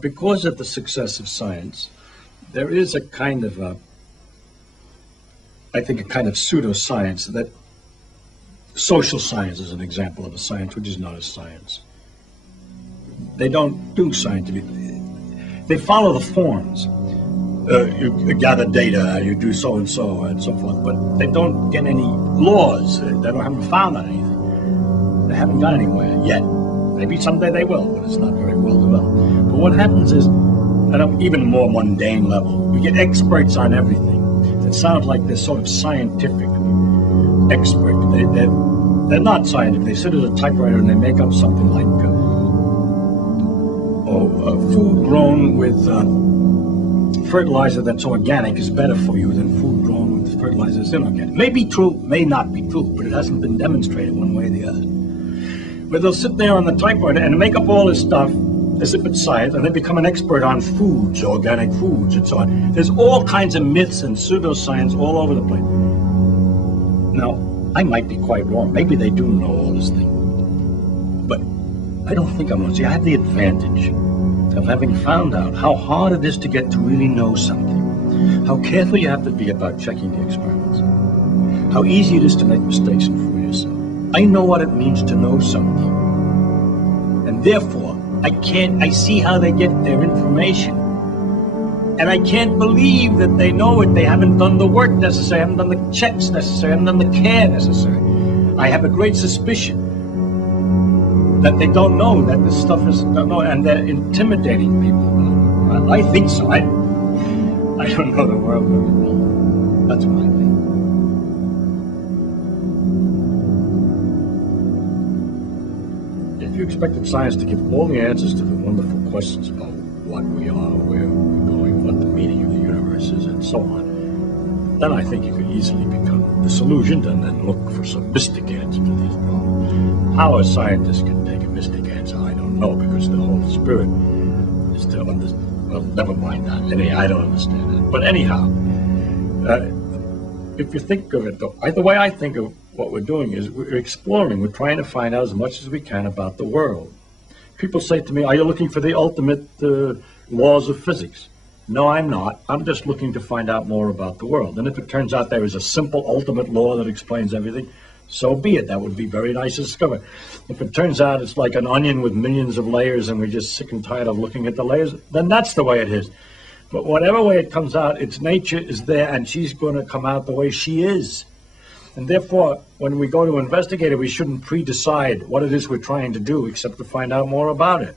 Because of the success of science, there is a kind of I think a kind of pseudoscience that social science is an example of a science which is not a science. They don't do scientific. They follow the forms. You gather data, you do so and so forth, but they don't get any laws. They haven't found anything. They haven't got anywhere yet. Maybe someday they will, but it's not very well developed. But what happens is, at an even more mundane level, you get experts on everything. It sounds like they're sort of scientific experts. They're not scientific. They sit at a typewriter and they make up something like, food grown with fertilizer that's organic is better for you than food grown with fertilizer that's inorganic. May be true, may not be true, but it hasn't been demonstrated one way or the other. But they'll sit there on the typewriter and make up all this stuff as if it's science, and they become an expert on foods, organic foods, and so on. There's all kinds of myths and pseudoscience all over the place. Now, I might be quite wrong. Maybe they do know all this thing. But I don't think I'm going to see. I have the advantage of having found out how hard it is to get to really know something, how careful you have to be about checking the experiments, how easy it is to make mistakes and fool yourself. I know what it means to know something, and therefore I see how they get their information, and I can't believe that they know it. They haven't done the work necessary, haven't done the checks necessary, haven't done the care necessary. I have a great suspicion that they don't know that this stuff is don't know, and they're intimidating people. I think so. I don't know the world very well. That's what I think. If you expected science to give all the answers to the wonderful questions about what we are, where we're going, what the meaning of the universe is, and so on, then I think you could easily become disillusioned and then look for some mystic answer to these problems. How a scientist can take a mystic answer, I don't know, because the Holy Spirit is to understand. Well, never mind that. I don't understand that. But anyhow, if you think of it, the way I think of what we're doing is we're exploring. We're trying to find out as much as we can about the world. People say to me, are you looking for the ultimate laws of physics? No, I'm not. I'm just looking to find out more about the world. And if it turns out there is a simple ultimate law that explains everything, so be it. That would be very nice to discover. If it turns out it's like an onion with millions of layers and we're just sick and tired of looking at the layers, then that's the way it is. But whatever way it comes out, its nature is there, and she's going to come out the way she is. And therefore, when we go to investigate it, we shouldn't pre-decide what it is we're trying to do, except to find out more about it.